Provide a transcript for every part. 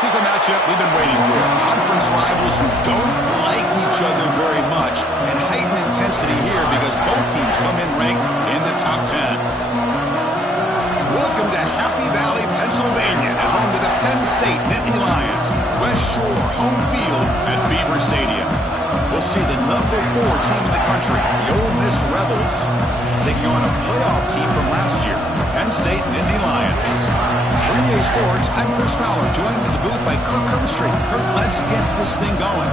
This is a matchup we've been waiting for. Conference rivals who don't like each other very much, and heightened intensity here because both teams come in ranked in the top 10. Welcome to Happy Valley, Pennsylvania, home to the Penn State Nittany Lions. West Shore home field at Beaver Stadium. We'll see the number 4 team in the country, the Ole Miss Rebels, taking on a playoff team from last year, Penn State Nittany Lions. For EA Sports, I'm Chris Fowler, joined in the booth by Kirk Herbstreit. Kirk, let's get this thing going.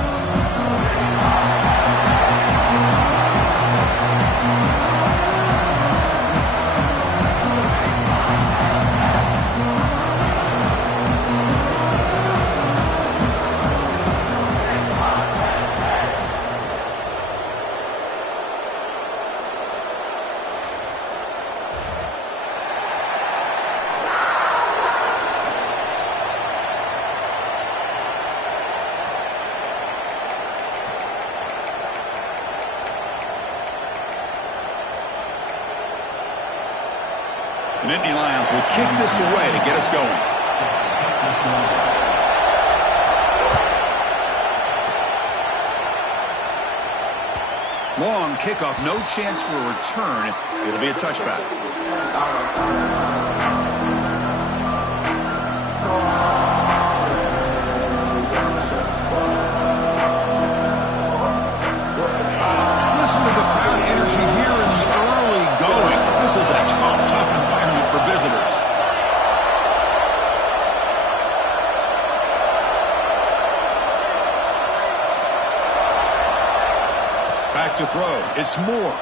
The Nittany Lions will kick this away to get us going. Long kickoff, no chance for a return. It'll be a touchback. Listen to the crowd energy here in the early going. This is a tough environment for visitors. Back to throw. It's Moore.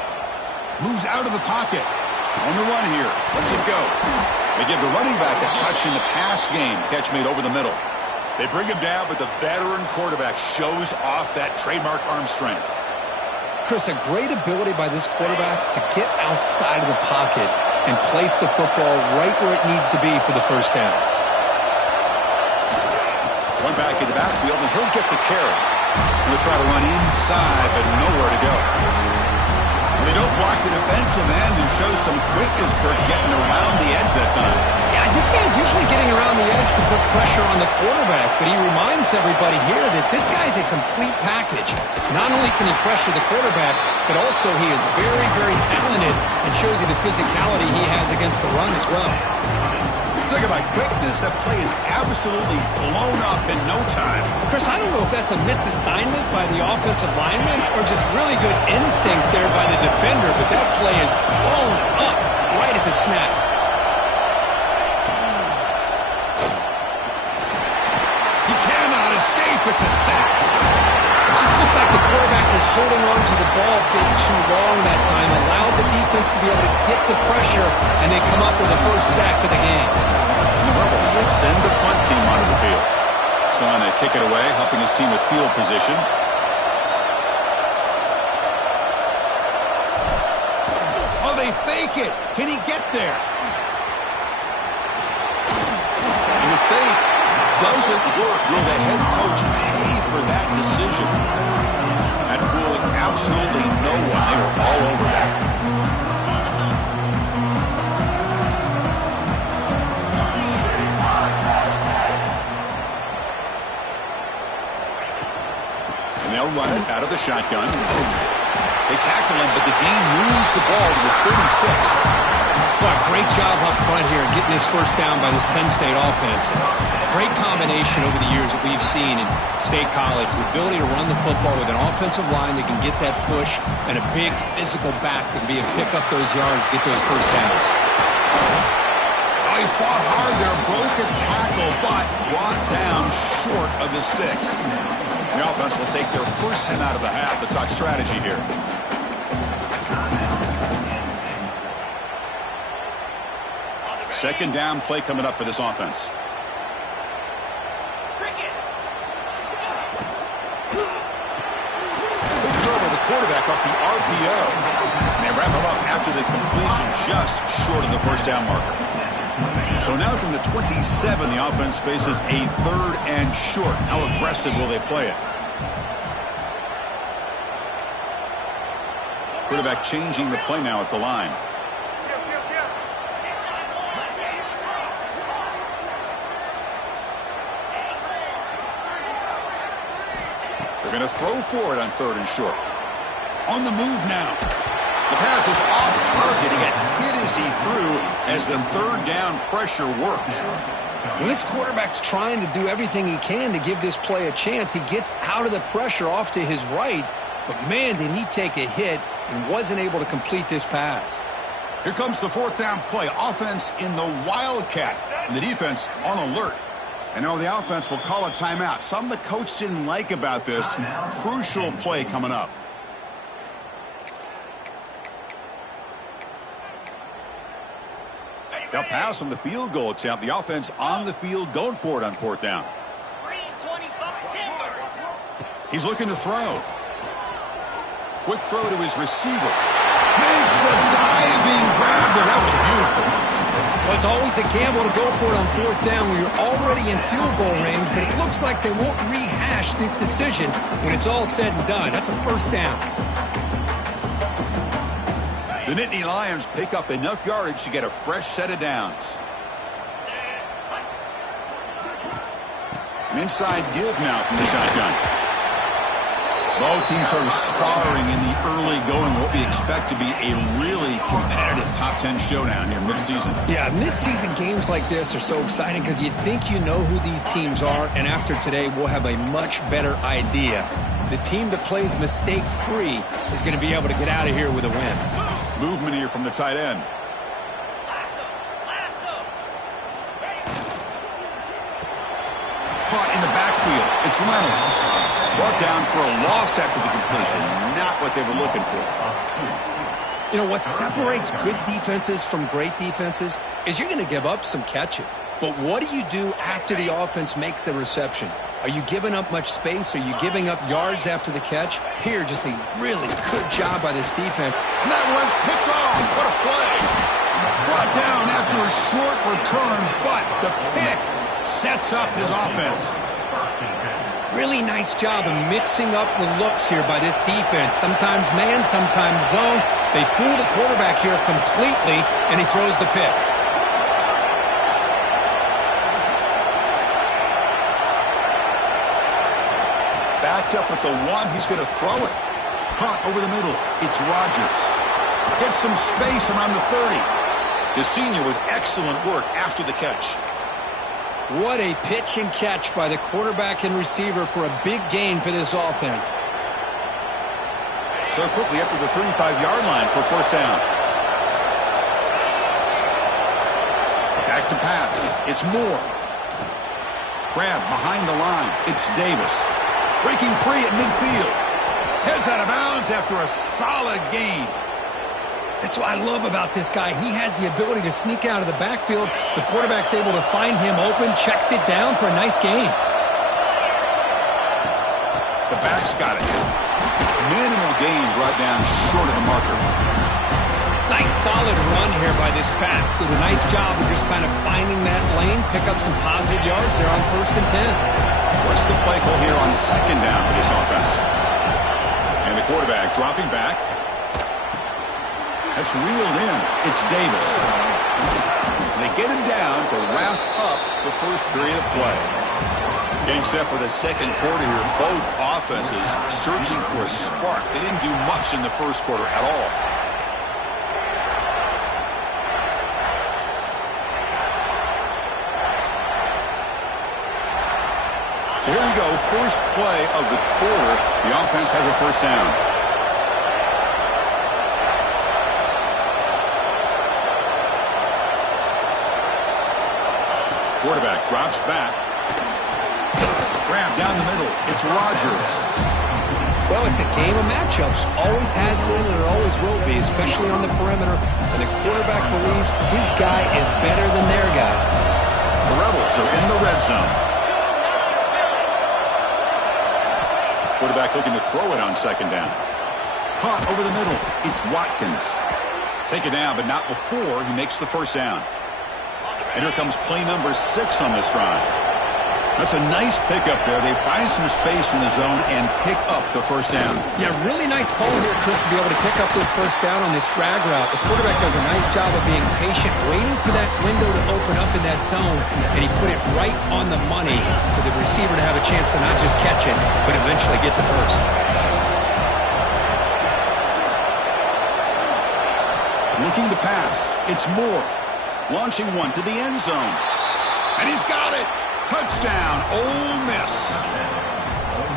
Moves out of the pocket. On the run here. Lets it go. They give the running back a touch in the pass game. Catch made over the middle. They bring him down, but the veteran quarterback shows off that trademark arm strength. Chris, a great ability by this quarterback to get outside of the pocket and place the football right where it needs to be for the first down. One back in the backfield, and he'll get the carry. He'll try to run inside, but nowhere to go. They don't block the defensive end and show some quickness, Kirk, getting around the edge that time. Yeah, this guy's usually getting around the edge to put pressure on the quarterback, but he reminds everybody here that this guy's a complete package. Not only can he pressure the quarterback, but also he is very, very talented and shows you the physicality he has against the run as well. Talk about quickness. That play is absolutely blown up in no time. Chris, I don't know if that's a misassignment by the offensive lineman or just really good instincts there by the defender, but that play is blown up right at the snap. He cannot escape. It's a sack. It just looked like the quarterback was holding on to the ball a bit too long that time, allowed the defense to be able to get the pressure, and they come up with the first sack of the game. The Rebels will send the punt team onto the field. Trying to kick it away, helping his team with field position. Oh, they fake it. Can he get there? And the fake doesn't work. Will the head coach pay for that decision? That fooled absolutely no one. They were all over that. And they'll run it out of the shotgun. They tackle him, but the Dean moves the ball to the 36. Well, great job up front here getting this first down by this Penn State offense. Great combination over the years that we've seen in State College. The ability to run the football with an offensive line that can get that push and a big physical back that can be able to pick up those yards, get those first downs. Oh, he fought hard there, broke a tackle, but brought down short of the sticks. The offense will take their first 10 out of the half to talk strategy here. Second down play coming up for this offense. Good throw by the quarterback off the RPO. And they wrap him up after the completion just short of the first down marker. So now from the 27, the offense faces a third and short. How aggressive will they play it? Quarterback changing the play now at the line. going to throw for it on 3rd and short. On the move now. The pass is off target. He got hit as he threw as the 3rd down pressure worked. When this quarterback's trying to do everything he can to give this play a chance, he gets out of the pressure off to his right. But, man, did he take a hit and wasn't able to complete this pass. Here comes the 4th down play. Offense in the Wildcat. And the defense on alert. And now the offense will call a timeout. Something the coach didn't like about this. Crucial play coming up. They'll pass on the field goal attempt. The offense on the field going for it on 4th down. He's looking to throw. Quick throw to his receiver. Makes the diving grab. That was beautiful. Well, it's always a gamble to go for it on 4th down when you're already in field goal range, but it looks like they won't rehash this decision when it's all said and done. That's a 1st down. The Nittany Lions pick up enough yardage to get a fresh set of downs. An inside give now from the shotgun. Both teams sort of sparring in the early going, what we expect to be a really competitive top 10 showdown here mid-season. Yeah, mid-season games like this are so exciting because you think you know who these teams are, and after today we'll have a much better idea. The team that plays mistake-free is going to be able to get out of here with a win. Movement here from the tight end. Caught in the backfield. It's Reynolds. Brought down for a loss after the completion. Not what they were looking for. You know, what separates good defenses from great defenses is you're going to give up some catches. But what do you do after the offense makes the reception? Are you giving up much space? Are you giving up yards after the catch? Here, just a really good job by this defense. And that one's picked off. What a play. Brought down after a short return, but the pick sets up his offense. Really nice job of mixing up the looks here by this defense. Sometimes man, sometimes zone. They fool the quarterback here completely, and he throws the pick. Backed up with the one, he's going to throw it. Caught over the middle. It's Rodgers. Gets some space around the 30. The senior with excellent work after the catch. What a pitch and catch by the quarterback and receiver for a big gain for this offense. So quickly up to the 35-yard line for 1st down. Back to pass. It's Moore. Grab behind the line. It's Davis. Breaking free at midfield. Heads out of bounds after a solid gain. That's what I love about this guy. He has the ability to sneak out of the backfield. The quarterback's able to find him open, checks it down for a nice gain. The back's got it. Minimal gain brought down short of the marker. Nice solid run here by this back. Did a nice job of just kind of finding that lane, pick up some positive yards there on 1st and 10. What's the play call here on 2nd down for this offense? And the quarterback dropping back. That's reeled in. It's Davis. They get him down to wrap up the first period of play. Getting set for the second quarter here. Both offenses searching for a spark. They didn't do much in the first quarter at all. So here we go. First play of the quarter. The offense has a 1st down. Quarterback drops back. Grab down the middle. It's Rodgers. Well, it's a game of matchups. Always has been and it always will be, especially on the perimeter. And the quarterback believes his guy is better than their guy. The Rebels are in the red zone. Quarterback looking to throw it on 2nd down. Caught over the middle. It's Watkins. Take it down, but not before he makes the 1st down. And here comes play number 6 on this drive. That's a nice pickup there. They find some space in the zone and pick up the first down. Yeah, really nice call here, Chris, to be able to pick up this first down on this drag route. The quarterback does a nice job of being patient, waiting for that window to open up in that zone, and he put it right on the money for the receiver to have a chance to not just catch it, but eventually get the first. Looking to pass. It's Moore. Launching one to the end zone. And he's got it. Touchdown, Ole Miss.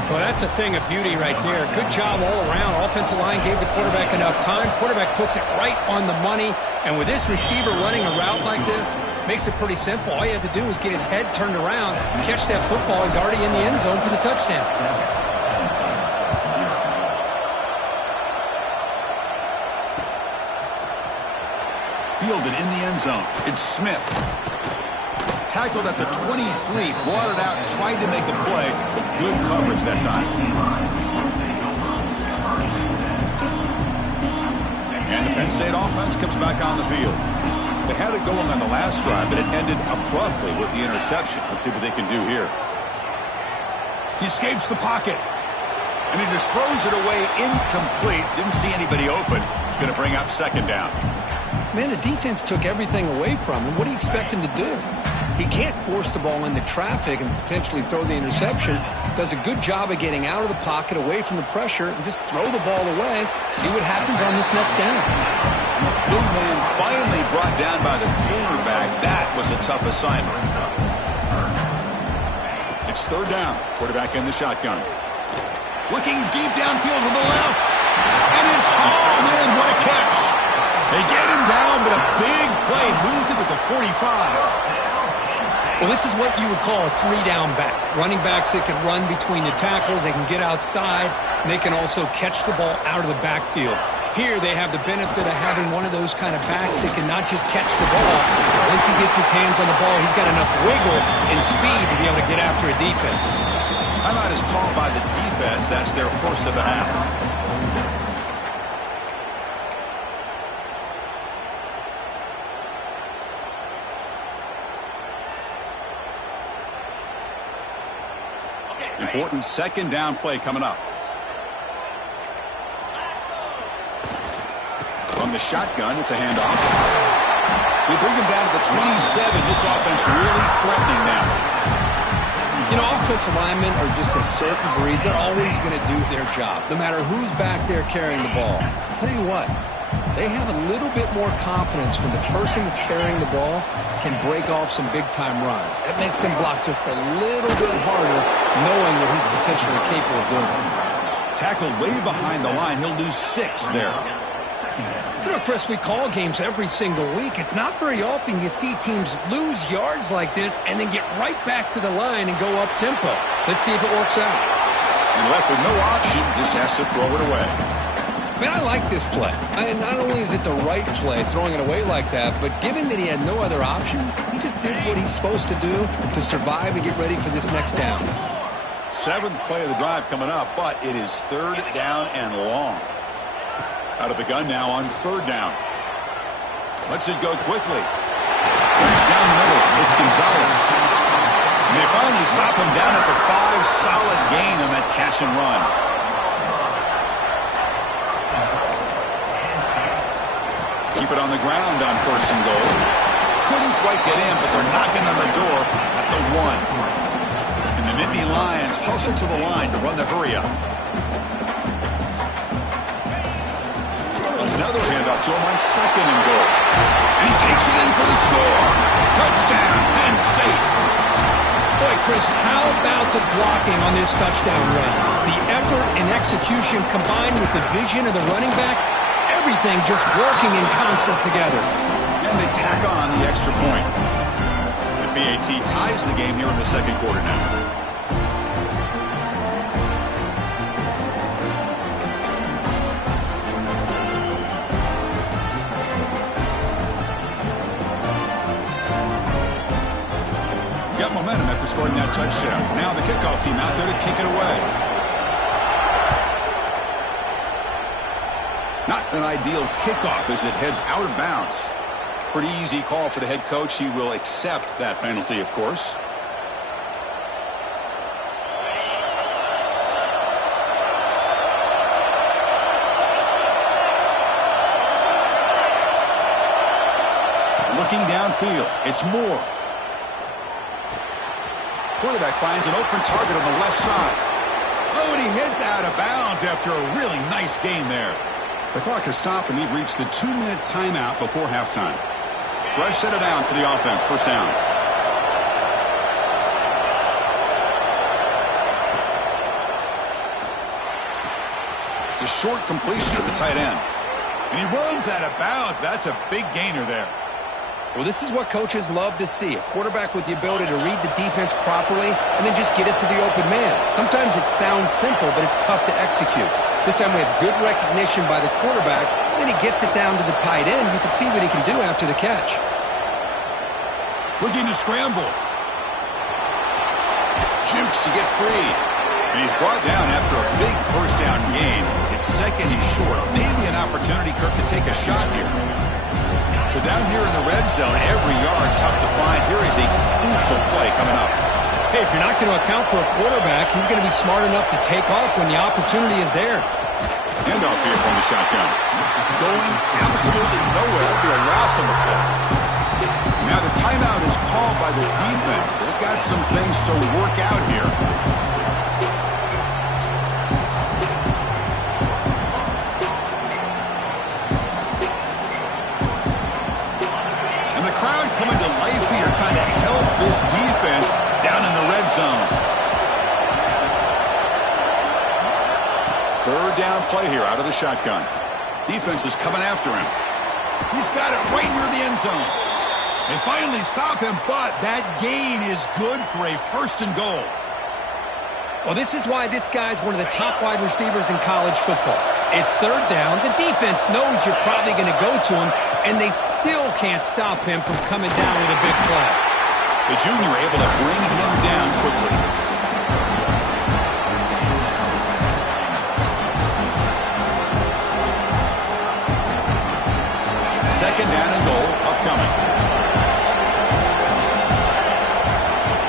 Well, that's a thing of beauty right there. Good job all around. Offensive line gave the quarterback enough time. Quarterback puts it right on the money. And with this receiver running a route like this, makes it pretty simple. All you have to do is get his head turned around, catch that football. He's already in the end zone for the touchdown. Fielded in the end zone. It's Smith. Tackled at the 23, brought it out, tried to make a play, but good coverage that time. And the Penn State offense comes back on the field. They had it going on the last drive, but it ended abruptly with the interception. Let's see what they can do here. He escapes the pocket, and he just throws it away incomplete. Didn't see anybody open. He's going to bring up second down. Man, the defense took everything away from him. What do you expect him to do? He can't force the ball into traffic and potentially throw the interception. Does a good job of getting out of the pocket, away from the pressure, and just throw the ball away. See what happens on this next down. Big man finally brought down by the cornerback. That was a tough assignment. It's third down. Quarterback in the shotgun. Looking deep downfield to the left. And it's hauled in. What a catch. They get him down, but a big play moves it to the 45. Well, this is what you would call a three-down back. Running backs that can run between the tackles, they can get outside, and they can also catch the ball out of the backfield. Here, they have the benefit of having one of those kind of backs that can not just catch the ball. Once he gets his hands on the ball, he's got enough wiggle and speed to be able to get after a defense. Timeout is called by the defense. That's their first of the half. Important second down play coming up. From the shotgun, it's a handoff. They bring him down to the 27. This offense really threatening now. You know, offensive linemen are just a certain breed. They're always going to do their job, no matter who's back there carrying the ball. I'll tell you what, they have a little bit more confidence when the person that's carrying the ball can break off some big-time runs. That makes him block just a little bit harder, knowing what he's potentially capable of doing. Tackled way behind the line. He'll lose 6 there. You know, Chris, we call games every single week. It's not very often you see teams lose yards like this and then get right back to the line and go up tempo. Let's see if it works out. And left with no option, just has to throw it away. Man, I like this play. Not only is it the right play, throwing it away like that, but given that he had no other option, he just did what he's supposed to do to survive and get ready for this next down. 7th play of the drive coming up, but it is third down and long. Out of the gun now on third down. Lets it go quickly. Right down the middle, it's Gonzalez. And they finally stop him down at the 5. Solid gain on that catch and run. Keep it on the ground on first and goal. Couldn't quite get in, but they're knocking on the door at the 1. And the Nittany Lions hustle to the line to run the hurry-up. Another handoff to him on second and goal. And he takes it in for the score. Touchdown, Penn State. Boy, Chris, how about the blocking on this touchdown run? The effort and execution combined with the vision of the running back, everything just working in concert together. And they tack on the extra point. The BAT ties the game here in the second quarter now. Got momentum after scoring that touchdown. Now the kickoff team out there to kick it away. Not an ideal kickoff as it heads out of bounds. Pretty easy call for the head coach. He will accept that penalty, of course. Looking downfield, it's Moore. Quarterback finds an open target on the left side. Oh, and he hits out of bounds after a really nice gain there. The clock has stopped, and we've reached the 2-minute timeout before halftime. Fresh set of downs for the offense. First down. It's a short completion to the tight end. And he runs out of bounds. That's a big gainer there. Well, this is what coaches love to see. A quarterback with the ability to read the defense properly and then just get it to the open man. Sometimes it sounds simple, but it's tough to execute. This time we have good recognition by the quarterback. Then he gets it down to the tight end. You can see what he can do after the catch. Looking to scramble. Jukes to get free. And he's brought down after a big first down gain. It's second and short. Maybe an opportunity, Kirk, to take a shot here. So down here in the red zone, every yard tough to find. Here is a crucial play coming up. Hey, if you're not going to account for a quarterback, he's going to be smart enough to take off when the opportunity is there. Handoff here from the shotgun. Going absolutely nowhere. It'll be a loss on the play. Now the timeout is called by the defense. They've got some things to work out here. Coming to life here, trying to help this defense down in the red zone. Third down play here out of the shotgun. Defense is coming after him. He's got it right near the end zone. They finally stop him, but that gain is good for a first and goal. Well, this is why this guy's one of the top wide receivers in college football. It's third down. The defense knows you're probably going to go to him, and they still can't stop him from coming down with a big play. The junior able to bring him down quickly. Second down and goal upcoming.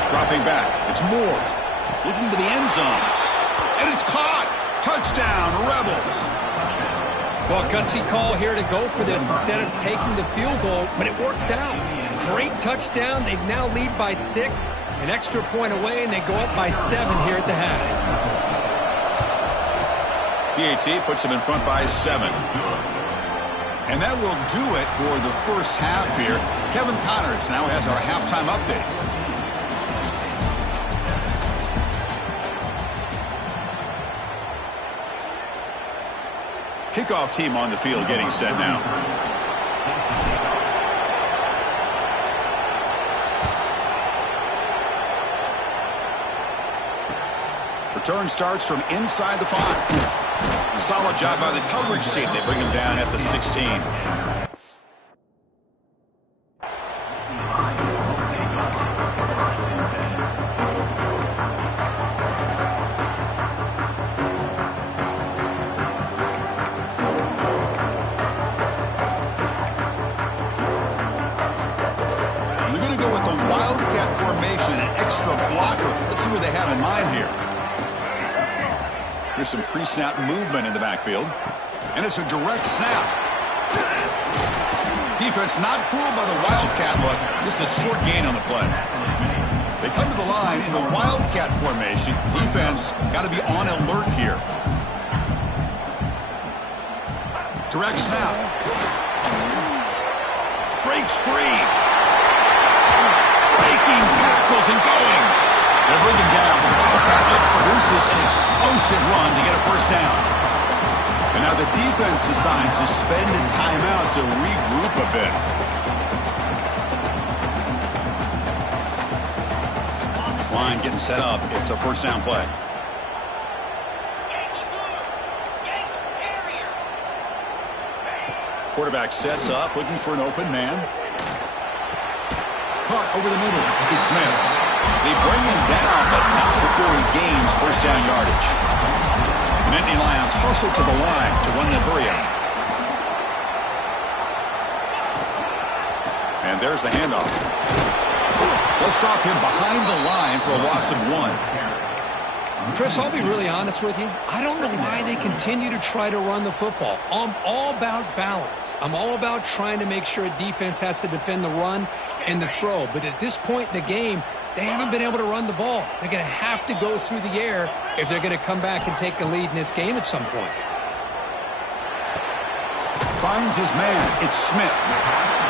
Dropping back. It's Moore. Looking to the end zone. And it's caught. Touchdown, Rebels. Well, gutsy call here to go for this instead of taking the field goal, but it works out. Great touchdown. They now lead by 6. An extra point away, and they go up by 7 here at the half. PAT puts them in front by 7. And that will do it for the first half here. Kevin Connors now has our halftime update. Kickoff team on the field getting set now. Return starts from inside the 5. Solid job by the coverage team. They bring him down at the 16. There's some pre-snap movement in the backfield. And it's a direct snap. Defense not fooled by the Wildcat look. Just a short gain on the play. They come to the line in the Wildcat formation. Defense got to be on alert here. Direct snap. Breaks free. Breaking tackles and going. They're bringing down. The Wildcat look produces an explosive run to get a first down. And now the defense decides to spend a timeout to regroup a bit. This line getting set up. It's a first down play. Quarterback sets up, looking for an open man. Caught over the middle. It's Smith. They bring him down, but not before he gains first down yardage. The Nittany Lions hustle to the line to run the hurry-up. And there's the handoff. They'll stop him behind the line for a loss of 1. Chris, I'll be really honest with you. I don't know why they continue to try to run the football. I'm all about balance. I'm all about trying to make sure a defense has to defend the run and the throw. But at this point in the game, they haven't been able to run the ball. They're going to have to go through the air if they're going to come back and take the lead in this game at some point. Finds his man. It's Smith.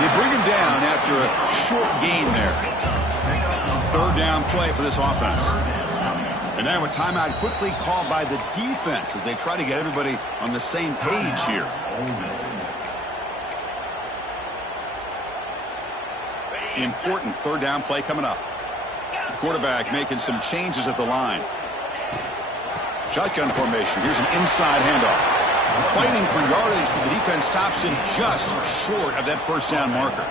They bring him down after a short gain there. Third down play for this offense. And now a timeout quickly called by the defense as they try to get everybody on the same page here. Important third down play coming up. Quarterback making some changes at the line. Shotgun formation. Here's an inside handoff. Fighting for yardage, but the defense stops him just short of that first down marker.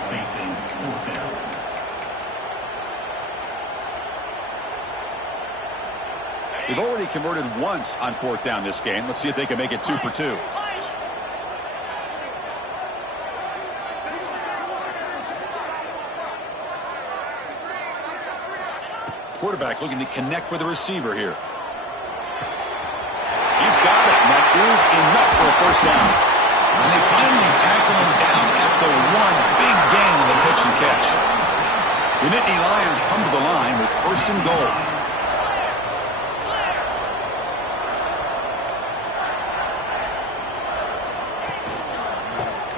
They've already converted once on fourth down this game. Let's see if they can make it 2 for 2. Quarterback looking to connect with the receiver here. He's got it, and that is enough for a first down. And they finally tackle him down at the one. Big gain on the pitch and catch. The Nittany Lions come to the line with first and goal.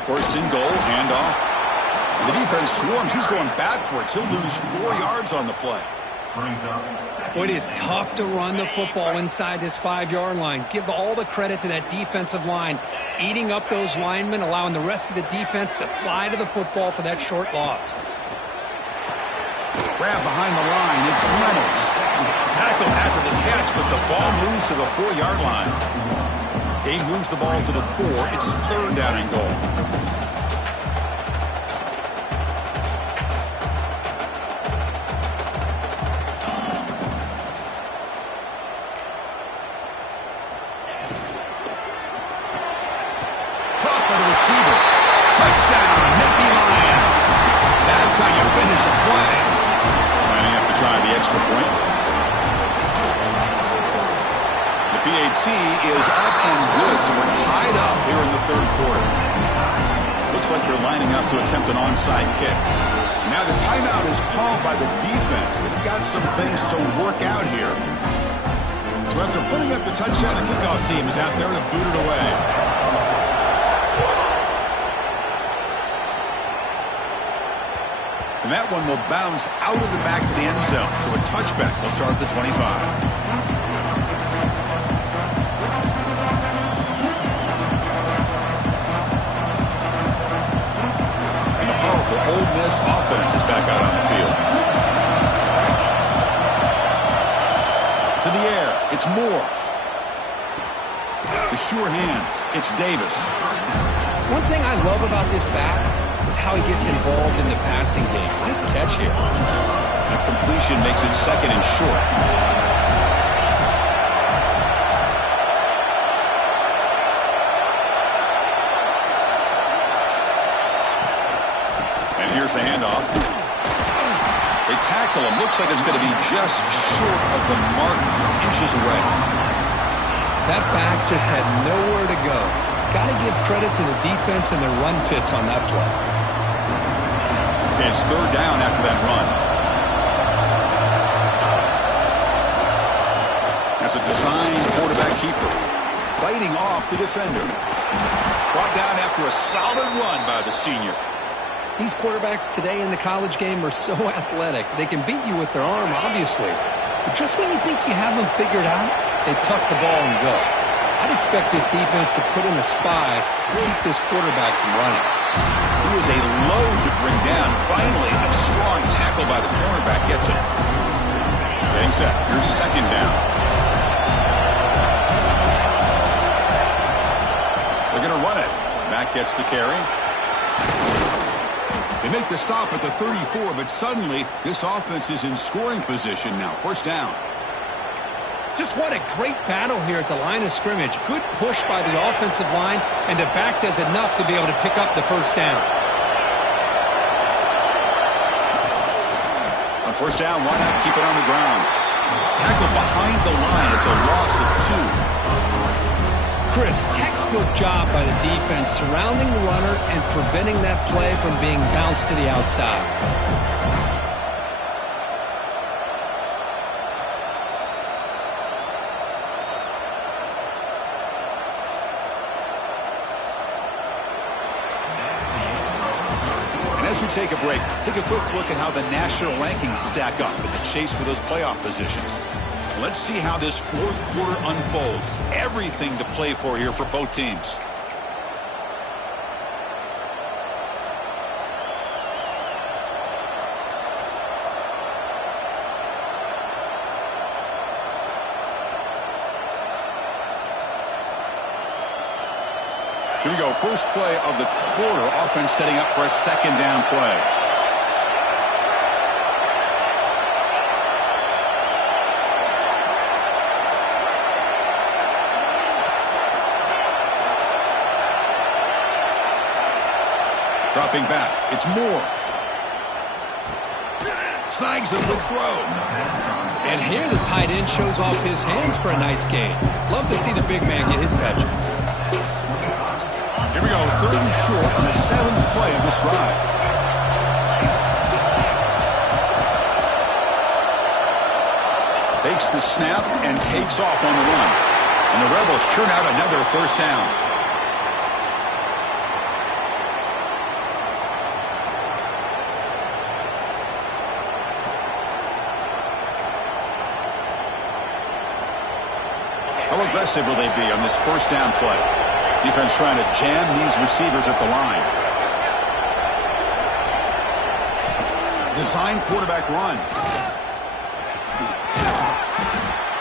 First and goal, handoff. The defense swarms. He's going backwards. He'll lose 4 yards on the play. Well, it is tough to run the football inside this 5-yard line. Give all the credit to that defensive line, eating up those linemen, allowing the rest of the defense to fly to the football for that short loss. Grab behind the line. It's Reynolds. Tackle after the catch, but the ball moves to the 4-yard line. He moves the ball to the 4. It's third down and goal. Caught by the receiver. Touchdown, Nittany Lions. That's how you finish a play. Might have to try the extra point. PAT is up and good, so we're tied up here in the third quarter. Looks like they're lining up to attempt an onside kick. Now the timeout is called by the defense. They've got some things to work out here. So after putting up the touchdown, the kickoff team is out there to boot it away. And that one will bounce out of the back of the end zone. So a touchback. They'll start at the 25. The Ole Miss offense is back out on the field. To the air, it's Moore. The sure hands, it's Davis. One thing I love about this back is how he gets involved in the passing game. Nice catch here. That completion makes it second and short. Here's the handoff. They tackle him. Looks like it's going to be just short of the mark, inches away. That back just had nowhere to go. Got to give credit to the defense and their run fits on that play. Okay, it's third down after that run. That's a designed quarterback keeper. Fighting off the defender. Brought down after a solid run by the senior. These quarterbacks today in the college game are so athletic. They can beat you with their arm, obviously. But just when you think you have them figured out, they tuck the ball and go. I'd expect this defense to put in a spy to keep this quarterback from running. He is a load to bring down. Finally, a strong tackle by the cornerback gets him. Getting set. Here's second down. They're going to run it. Mack gets the carry. They make the stop at the 34, but suddenly this offense is in scoring position now. First down. Just what a great battle here at the line of scrimmage. Good push by the offensive line, and the back does enough to be able to pick up the first down. On first down, why not keep it on the ground? Tackled behind the line. It's a loss of 2. Chris, textbook job by the defense surrounding the runner and preventing that play from being bounced to the outside. As we take a break, take a quick look at how the national rankings stack up in the chase for those playoff positions. Let's see how this fourth quarter unfolds. Everything to play for here for both teams. Here we go. First play of the quarter. Offense setting up for a second down play. Dropping back. It's Moore. Snags the good throw. And here the tight end shows off his hands for a nice gain. Love to see the big man get his touches. Here we go, 3rd and short on the 7th play of this drive. Takes the snap and takes off on the run. And the Rebels churn out another first down. How aggressive will they be on this first down play? Defense trying to jam these receivers at the line. Design quarterback run.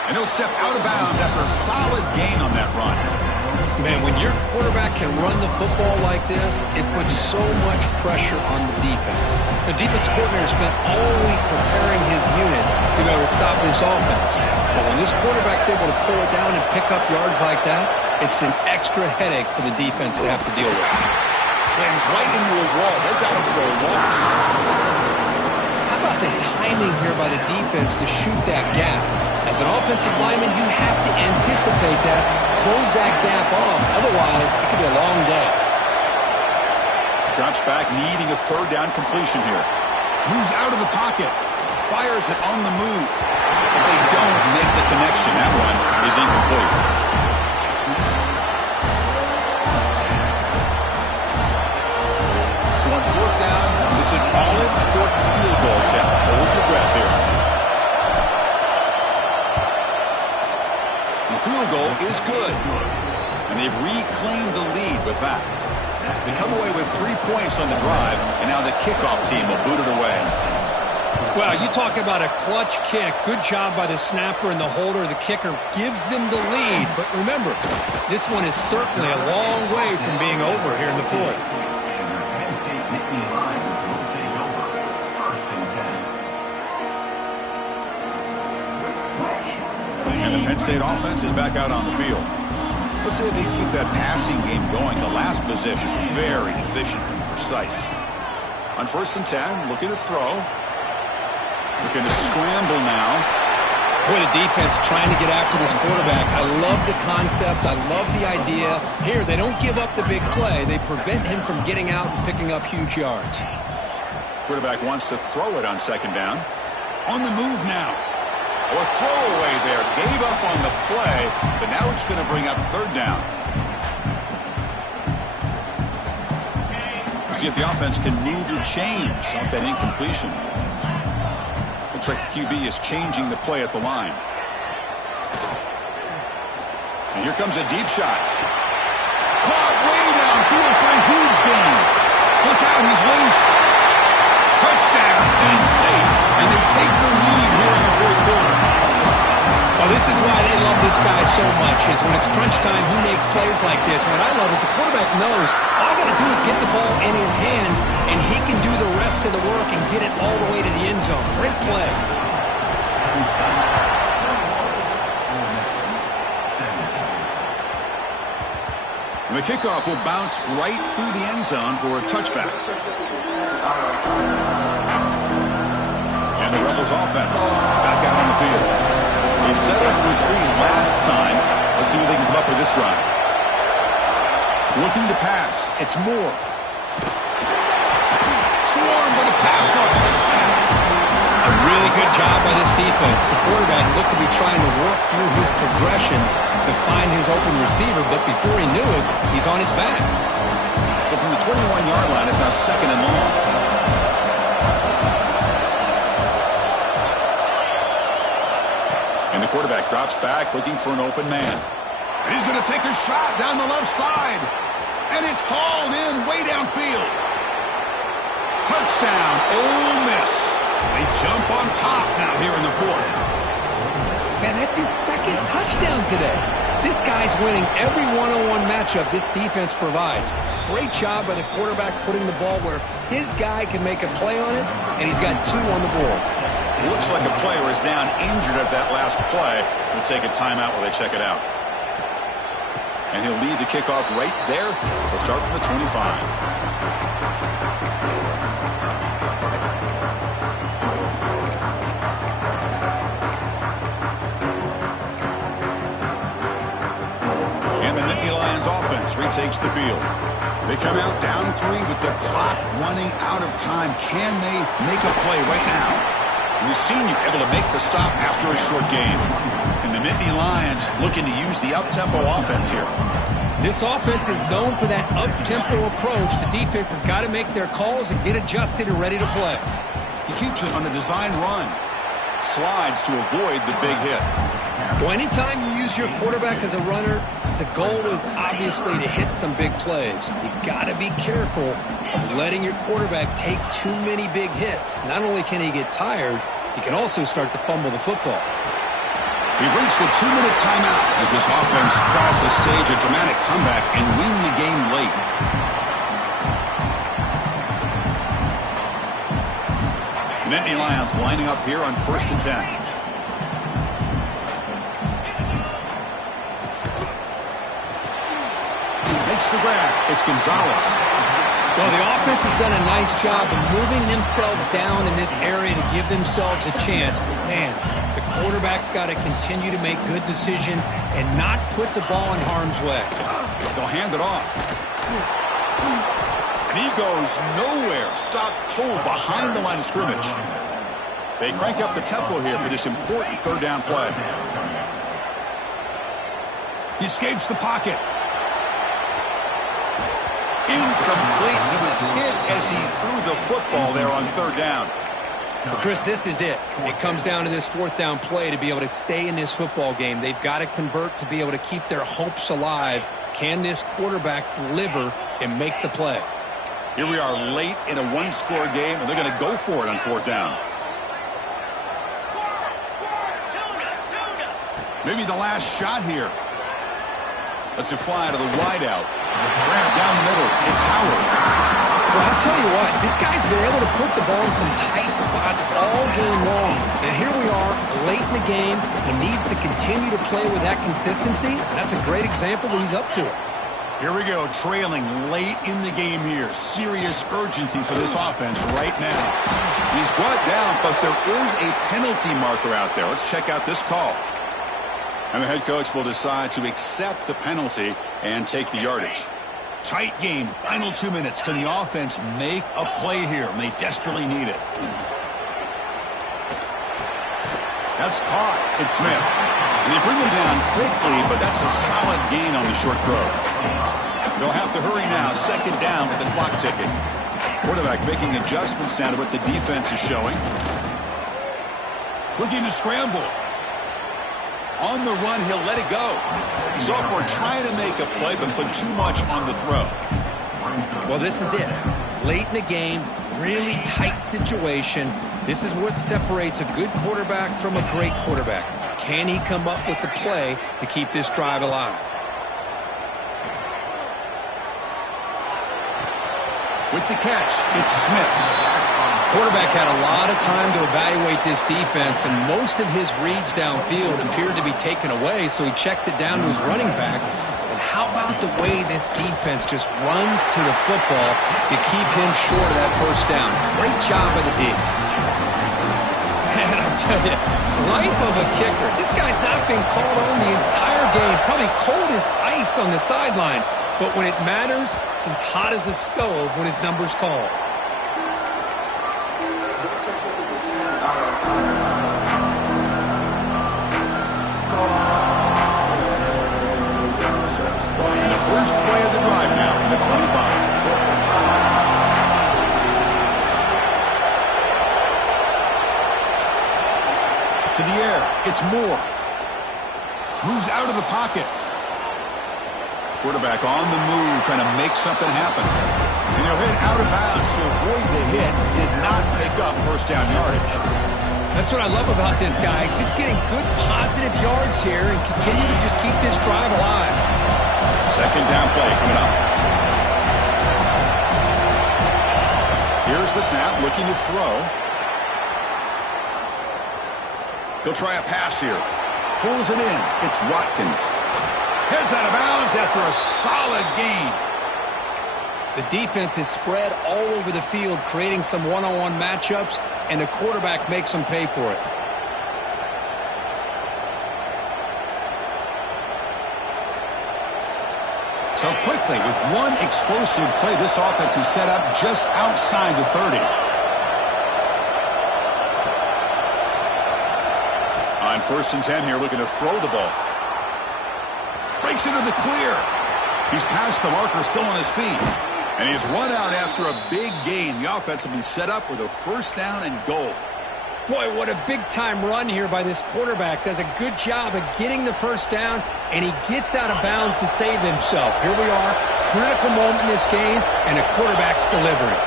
And he'll step out of bounds after a solid gain on that run. Man, when your quarterback can run the football like this, it puts so much pressure on the defense. The defense coordinator spent all week preparing his unit to be able to stop this offense. But when this quarterback's able to pull it down and pick up yards like that, it's an extra headache for the defense to have to deal with. Slams right into a wall. They got him for a loss. How about the timing here by the defense to shoot that gap? As an offensive lineman, you have to anticipate that, close that gap off. Otherwise, it could be a long day. Drops back, needing a 3rd down completion here. Moves out of the pocket. Fires it on the move. But they don't make the connection. That one is incomplete. So on 4th down, it's an all-important field goal attempt. Hold your breath here. The field goal is good. And they've reclaimed the lead with that. They come away with 3 points on the drive, and now the kickoff team will boot it away. Well, you talk about a clutch kick. Good job by the snapper and the holder. The kicker gives them the lead. But remember, this one is certainly a long way from being over here in the 4th. And the Penn State offense is back out on the field. Let's say they keep that passing game going. The last possession, very efficient and precise. On 1st and 10, looking to throw. Looking to scramble now. Boy, the defense trying to get after this quarterback. I love the concept. I love the idea. Here, they don't give up the big play. They prevent him from getting out and picking up huge yards. Quarterback wants to throw it on 2nd down. On the move now. A throwaway there. Gave up on the play, but now it's going to bring up 3rd down. We'll see if the offense can move the chains off that incompletion. Looks like the QB is changing the play at the line. And here comes a deep shot. Caught way downfield for a huge gain. Look out, he's loose. Touchdown, Penn State. And they take the lead here in the 4th quarter. Well, this is why they love this guy so much, is when it's crunch time, he makes plays like this. And what I love is the quarterback knows all I got to do is get the ball in his hands, and he can do the rest of the work and get it all the way to the end zone. Great play. And the kickoff will bounce right through the end zone for a touchback. And the Rebels offense back out on the field. They settled for 3 last time. Let's see what they can come up with this drive. Looking to pass. It's Moore. Swarmed with a pass rush. The sack. A really good job by this defense. The quarterback looked to be trying to work through his progressions to find his open receiver, but before he knew it, he's on his back. So from the 21-yard line, it's now 2nd and long. And the quarterback drops back looking for an open man. And he's going to take a shot down the left side. And it's hauled in way downfield. Touchdown, Ole Miss. They jump on top now here in the 4th. Man, that's his 2nd touchdown today. This guy's winning every one-on-one matchup this defense provides. Great job by the quarterback putting the ball where his guy can make a play on it, and he's got 2 on the board. Looks like a player is down injured at that last play. We'll take a timeout while they check it out. And he'll lead the kickoff right there. We'll start from the 25. Offense retakes the field. They come out down 3 with the clock running out of time. Can they make a play right now? The senior able to make the stop after a short game. And the Nittany Lions looking to use the up-tempo offense here. This offense is known for that up-tempo approach. The defense has got to make their calls and get adjusted and ready to play. He keeps it on a design run. Slides to avoid the big hit. Well, anytime you use your quarterback as a runner, the goal is obviously to hit some big plays. You got to be careful of letting your quarterback take too many big hits. Not only can he get tired, he can also start to fumble the football. We've reached the 2-minute timeout as this offense tries to stage a dramatic comeback and win the game late. Nittany Lions lining up here on 1st and 10. Makes the grab. It's Gonzalez. Well, the offense has done a nice job of moving themselves down in this area to give themselves a chance. But, man, the quarterback's got to continue to make good decisions and not put the ball in harm's way. They'll hand it off. And he goes nowhere. Stopped cold behind the line of scrimmage. They crank up the tempo here for this important 3rd down play. He escapes the pocket. Incomplete. He was hit as he threw the football there on 3rd down. Well, Chris, this is it. It comes down to this 4th down play to be able to stay in this football game. They've got to convert to be able to keep their hopes alive. Can this quarterback deliver and make the play? Here we are late in a 1-score game, and they're going to go for it on 4th down. Maybe the last shot here. Lets it fly to the wideout. Grab down the middle. It's Howard. Well, I'll tell you what. This guy's been able to put the ball in some tight spots all game long. And here we are, late in the game. He needs to continue to play with that consistency. That's a great example that he's up to it. Here we go, trailing late in the game here. Serious urgency for this offense right now. He's brought down, but there is a penalty marker out there. Let's check out this call. And the head coach will decide to accept the penalty and take the yardage. Tight game, final 2 minutes. Can the offense make a play here? And they desperately need it. That's caught. It's Smith. And they bring him down quickly, but that's a solid gain on the short throw. They'll have to hurry now. 2nd down with the clock ticking. Quarterback making adjustments now to what the defense is showing. Looking to scramble. On the run, he'll let it go. Sophomore trying to make a play, but put too much on the throw. Well, this is it. Late in the game, really tight situation. This is what separates a good quarterback from a great quarterback. Can he come up with the play to keep this drive alive? With the catch, it's Smith. Quarterback had a lot of time to evaluate this defense, and most of his reads downfield appeared to be taken away, so he checks it down to his running back. And how about the way this defense just runs to the football to keep him short of that 1st down? Great job by the D. And a I tell you, life of a kicker. This guy's not been called on the entire game. Probably cold as ice on the sideline. But when it matters, he's hot as a stove when his number's called. And the first play of the drive now from the 25. To the air, it's Moore. Moves out of the pocket. Quarterback on the move, trying to make something happen. And he'll hit out of bounds to avoid the hit. Did not pick up first down yardage. That's what I love about this guy. Just getting good positive yards here and continue to just keep this drive alive. Second down play coming up. Here's the snap, looking to throw. He'll try a pass here. Pulls it in. It's Watkins. Heads out of bounds after a solid gain. The defense is spread all over the field, creating some one-on-one matchups, and the quarterback makes them pay for it. So quickly, with one explosive play, this offense is set up just outside the 30. On 1st and 10 here, looking to throw the ball. Breaks into the clear. He's past the marker, still on his feet. And he's run out after a big gain. The offense will be set up with a first down and goal. Boy, what a big-time run here by this quarterback. Does a good job of getting the first down, and he gets out of bounds to save himself. Here we are, critical moment in this game, and the quarterback's delivering.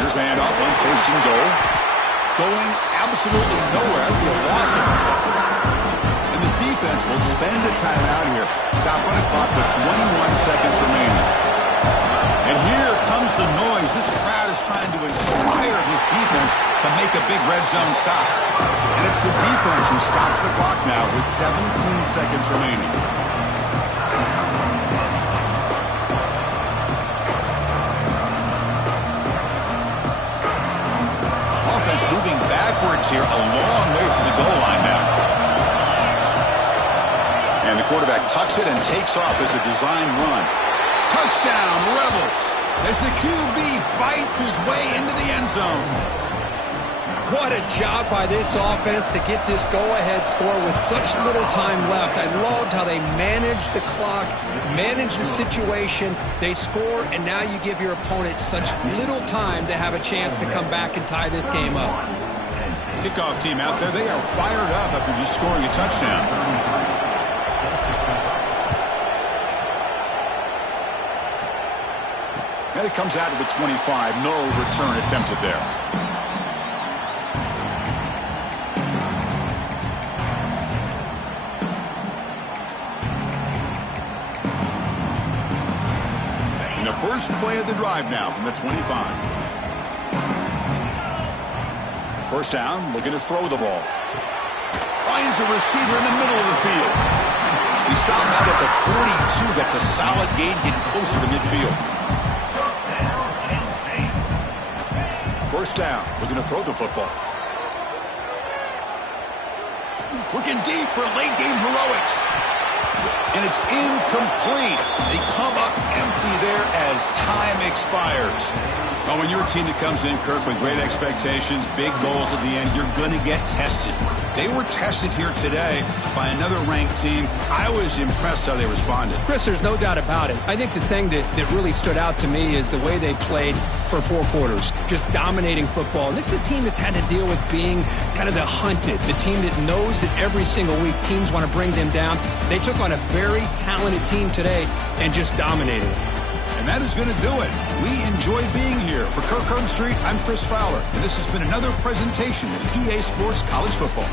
Here's the handoff on 1st and goal. Going absolutely nowhere. It'll be a loss of the ball. And the defense will spend a timeout here. Stop on the clock with 21 seconds remaining. And here comes the noise. This crowd is trying to inspire this defense to make a big red zone stop. And it's the defense who stops the clock now with 17 seconds remaining. Offense moving backwards here, a long way from the goal line now. And the quarterback tucks it and takes off as a design run. Touchdown, Rebels, as the QB fights his way into the end zone. What a job by this offense to get this go-ahead score with such little time left. I loved how they managed the clock, managed the situation. They score, and now you give your opponent such little time to have a chance to come back and tie this game up. Kickoff team out there, they are fired up after just scoring a touchdown. And it comes out to the 25. No return attempted there. And the first play of the drive now from the 25. First down, looking to throw the ball. Finds a receiver in the middle of the field. He stopped out at the 42. That's a solid gain, getting closer to midfield. First down, looking to throw the football. Looking deep for late game heroics. And it's incomplete. They come up empty there as time expires. Well, when you're a team that comes in, Kirk, with great expectations, big goals at the end, you're going to get tested. They were tested here today by another ranked team. I was impressed how they responded. Chris, there's no doubt about it. I think the thing that really stood out to me is the way they played for 4 quarters, just dominating football. And this is a team that's had to deal with being kind of the hunted, the team that knows that every single week teams want to bring them down. They took on a very talented team today and just dominated it. And that is going to do it. We enjoy being here. For Kirk Herbstreit, I'm Chris Fowler, and this has been another presentation of EA Sports College Football.